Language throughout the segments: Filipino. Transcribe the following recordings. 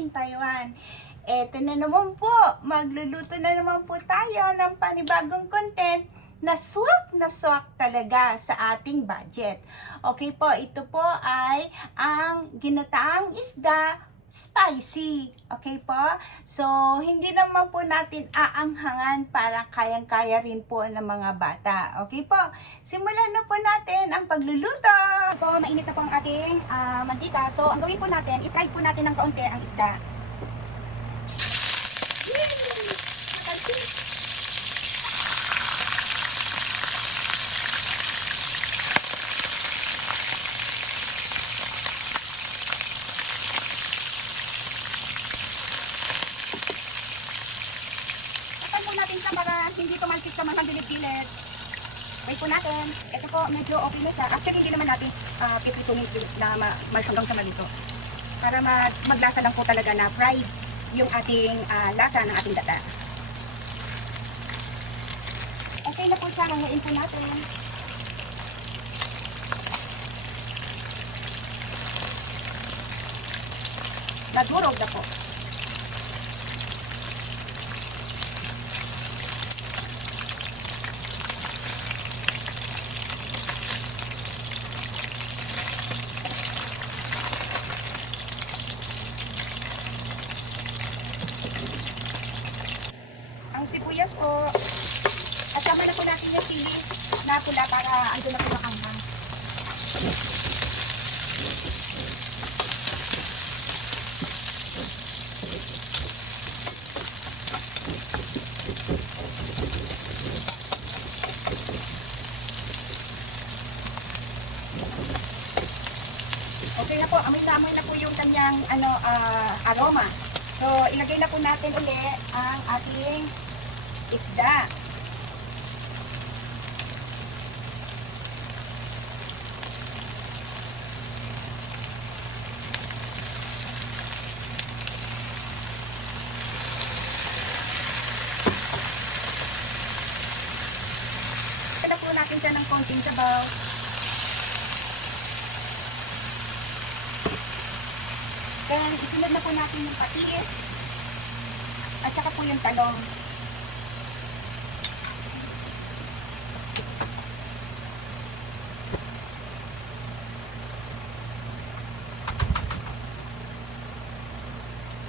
in Taiwan. Eto na naman po, magluluto na naman po tayo ng panibagong content na swak talaga sa ating budget. Okay po, ito po ay ang ginataang isda spicy. Okay po? So, hindi naman po natin aanghangan para kayang-kaya rin po ng mga bata. Okay po? Simulan na po natin ang pagluluto. Po, mainit na po ang ating mantika. So, ang gawin po natin, i-fry po natin ng kaunti ang isda. Natin sa mga hindi tumalsik sa mga gilid-gilid. Wait po natin. Ito po, medyo okay na siya. Actually, hindi naman natin pipitunin na hanggang sa malito. Para maglasa lang po talaga na fried yung ating lasa ng ating data. Okay na po siya. Hangain po natin. Nagurog na po. Ang sibuyas po, at sama na po natin yung sili na pula para andun na po ang anghang. Okay na po, amoy na po yung kanyang aroma. So, ilagay na po natin ulit ang ating isda. Ito po natin siya ng konting sabaw. Then, isunod na po natin yung patis at saka po yung talong.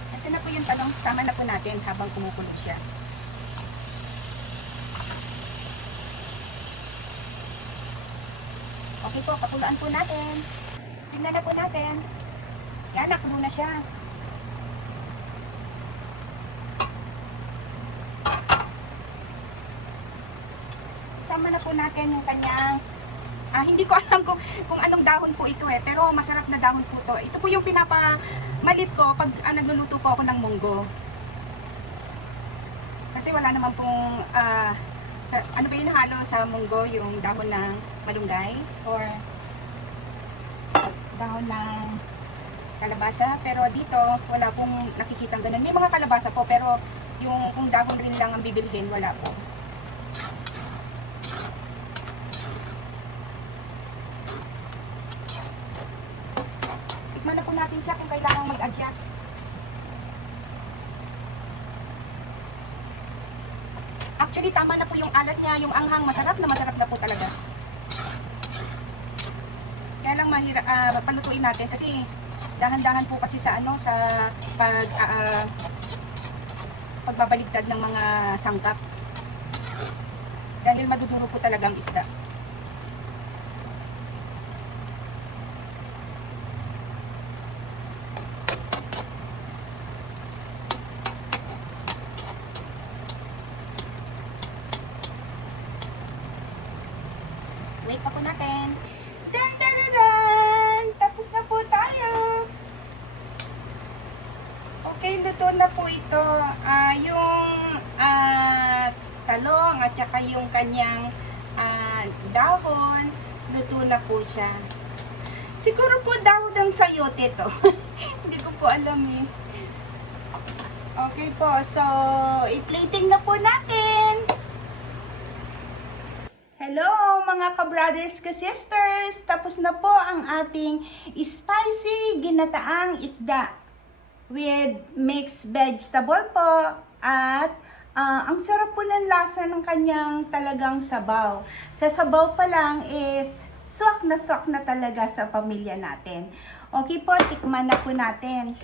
Ito na po yung talong, sama na po natin habang kumukulog siya. Okay po, pakulaan po natin. Tingnan na po natin. Yan, nakulo na siya. Sama na po natin yung kanyang, hindi ko alam kung anong dahon po ito pero masarap na dahon po to. Ito po yung pinapamalit ko pag nagluluto po ako ng munggo. Kasi wala naman pong, ano ba yung halo sa munggo, yung dahon ng malunggay or dahon ng kalabasa, pero dito wala pong nakikitang ganun. May mga kalabasa po, pero yung kung dahon rin lang ang bibilhin, wala po. Tikman na po natin siya kung kailangan mag-adjust. Actually, tama na po yung alat niya, yung anghang, masarap na po talaga. Kaya lang mahirap palutuin natin kasi dahan-dahan po kasi sa pagbabaligtad ng mga sangkap. Dahil maduduro po talaga ang isda. Wait pa po natin. Tapos na po tayo. Okay, luto na po ito. Yung talong at saka yung kanyang dahon, luto na po siya. Siguro po dahon ng sayote to. Hindi ko po alam eh. Okay po, so i-plating na po natin. Hello mga ka-brothers, ka-sisters! Tapos na po ang ating spicy ginataang isda. with mixed vegetable po at ang sarap po ng lasa ng kanyang talagang sabaw. Sa sabaw pa lang is swak na talaga sa pamilya natin. Okay po, tikman na po natin.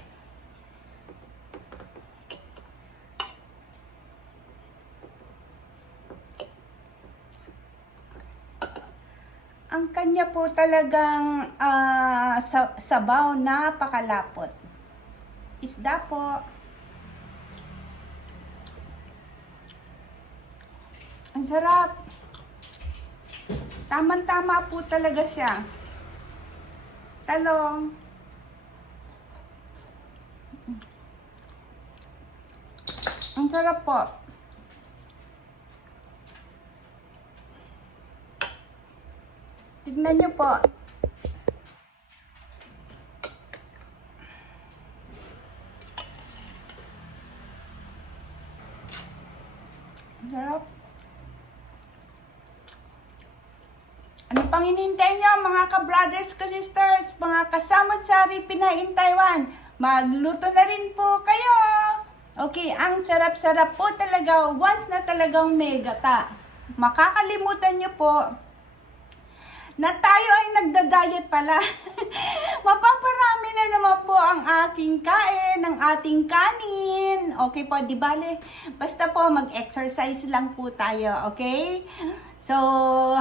Ang kanya po talagang sabaw, napakalapot. Isda po. Ang sarap. Tamang-tama po talaga siya. Talong. Ang sarap po. Tignan niyo po. Ang sarap. Ano pang hinihintay niyo mga ka-brothers, ka-sisters, mga kasamot-sari Pinay in Taiwan? Magluto na rin po kayo. Okay, ang sarap-sarap po talaga once na talagang may gata. Makakalimutan niyo po na tayo ay nagda-diet pala. Mapaparami na naman po ang aking kain, ang ating kanin. Okay po, di bale? Basta po mag-exercise lang po tayo, okay? So,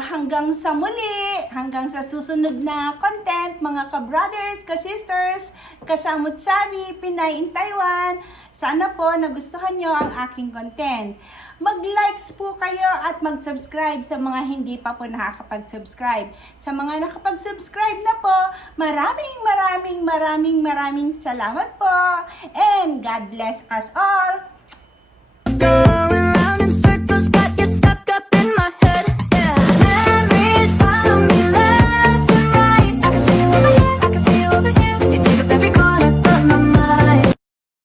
hanggang sa muli, hanggang sa susunod na content, mga ka-brothers, ka-sisters, kasamut-sari, Pinay in Taiwan, sana po nagustuhan nyo ang aking content. Mag-likes po kayo at mag-subscribe sa mga hindi pa po nakakapag-subscribe. Sa mga nakapag-subscribe na po, maraming salamat po. And God bless us all.